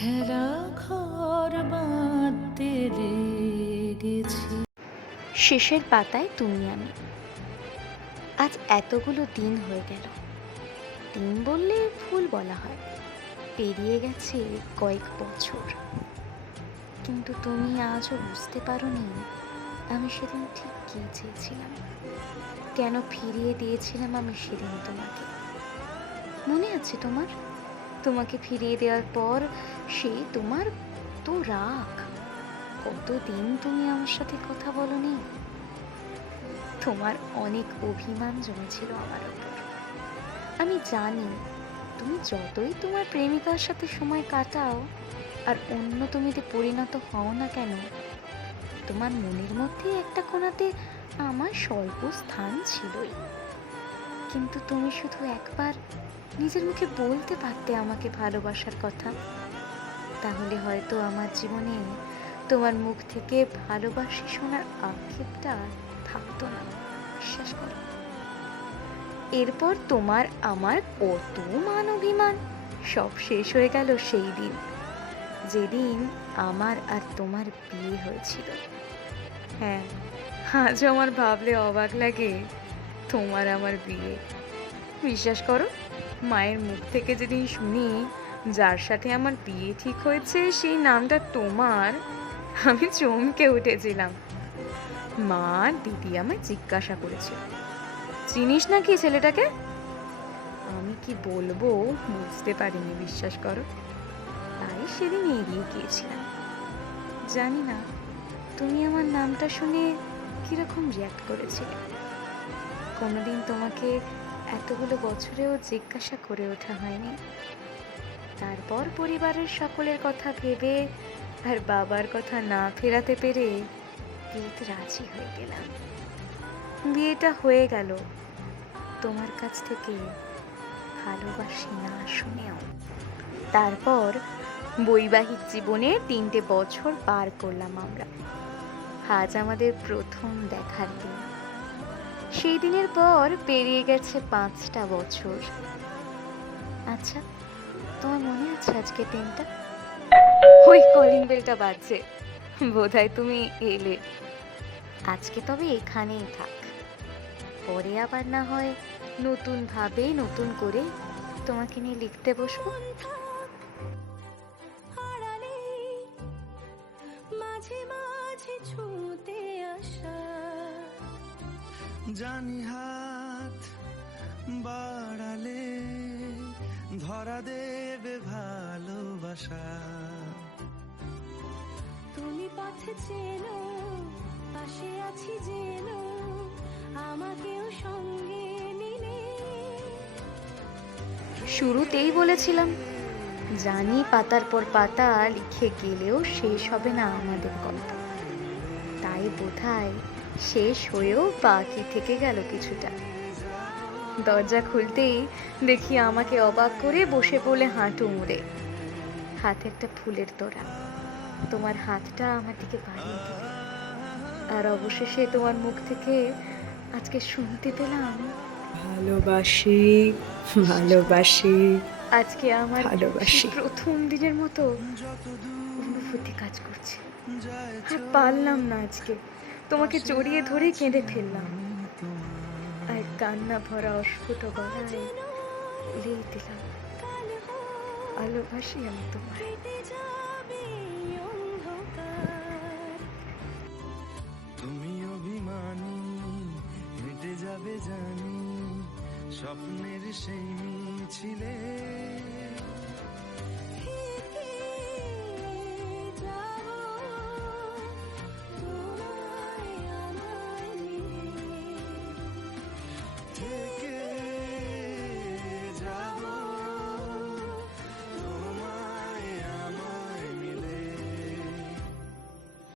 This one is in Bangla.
ঘেরা ঘর বাঁধতে লেগেছি। শেষের পাতায় তুমি আমি। আজ এতগুলো দিন হয়ে গেল। দিন বললে ভুল বলা হয়, পেরিয়ে গেছে কয়েক বছর। কিন্তু তুমি আজও বুঝতে পারোনি আমি সেদিন ঠিক কী চেয়েছিলাম, কেন ফিরিয়ে দিয়েছিলাম আমি সেদিন তোমাকে। মনে আছে তোমার? তোমাকে ফিরিয়ে দেওয়ার পর সেই তোমার তো রাগ, কতদিন তুমি আমার সাথে কথা বলনি। তোমার অনেক অভিমান জমেছিল আমার উপর। আমি জানি তুমি যতই তোমার প্রেমিকার সাথে সময় কাটাও আর অন্য তুমিতে পরিণত হও না কেন, তোমার মনের মধ্যে একটা কোণাতে আমার স্বল্প স্থান ছিলই। কিন্তু তুমি শুধু একবার নিজের মুখে বলতে পারতে আমাকে ভালোবাসার কথা, তাহলে হয়তো আমার জীবনে তোমার মুখ থেকে ভালোবাসি শোনার আক্ষেপটা থাকতো না। বিশ্বাস করো। এরপর তোমার আমার কত মান অভিমান সব শেষ হয়ে গেল সেই দিন, যেদিন আমার আর তোমার বিয়ে হয়েছিল। হ্যাঁ, আজও আমার ভাবলে অবাক লাগে তোমার আমার বিয়ে। বিশ্বাস করো, মায়ের মুখ থেকে যেদিন শুনি যার সাথে আমার বিয়ে ঠিক হয়েছে সেই নামটা তোমার, আমি চমকে উঠেছিলাম। মা দিদি আমায় জিজ্ঞাসা করেছিল, চিনিস না কি ছেলেটাকে? আমি কি বলবো বুঝতে পারিনি, বিশ্বাস করো। তাই সেদিন এড়িয়ে গিয়েছিলাম। জানি না তুমি আমার নামটা শুনে কিরকম রিয়াক্ট করেছিলে। কোনোদিন তোমাকে এতগুলো বছরেও জিজ্ঞাসা করে ওঠা হয়নি। তারপর পরিবারের সকলের কথা ভেবে আর বাবার কথা না ফেরাতে পেরে বিয়েতে রাজি হয়ে গেলাম। বিয়েটা হয়ে গেল তোমার কাছ থেকে ভালোবাসি না শুনেও। তারপর বৈবাহিক জীবনে 3টে বছর পার করলাম আমরা। আজ আমাদের প্রথম দেখার দিন। সেই দিনের পর পেরিয়ে গেছে 5টা বছর। আচ্ছা, তোমার মনে আছে আজকে দিনটা? ওই কলিং বেলটা বাজছে, বোধহয় তুমি এলে। আজকে তবে এখানেই থাক, পরে আবার না হয় নতুন ভাবে নতুন করে তোমাকে নিয়ে লিখতে বসবো। মাঝে মাঝে ছুঁতে আসা, জানি হাত বাড়ালে ধরা দেবে ভালোবাসা। তুমি পথে চেনো, পাশে আছি জেনো, আমাকেও সঙ্গে নিলে। শুরুতেই বলেছিলাম, জানি পাতার পর পাতা লিখে গেলেও শেষ হবে না আমাদের গল্প। তাই বোধহয় শেষ হয়েও বাকি থেকে গেল কিছুটা। দরজা খুলতেই দেখি আমাকে অবাক করে বসে পড়লে হাঁটু মুড়ে, হাতে একটা ফুলের তোড়া। তোমার হাতটা আমার দিকে বাড়িয়ে দিলে, আর অবশেষে তোমার মুখ থেকে আজকে শুনতে পেলাম ভালোবাসি, ভালোবাসি, আজকে আমার ভালোবাসি। প্রথম দিনের মতো অনুভূতি কাজ করছে। আর পারলাম না আজকে তোমাকে জড়িয়ে ধরে কেঁদে ফেললাম, আর কান্না ভরা অস্ফুট গলায় বলেই দিলাম, ভালোবাসি আমি তোমায়। তুমি অভিমানী, হেঁটে যাবে জানি স্বপ্নের সেই মিছিলে।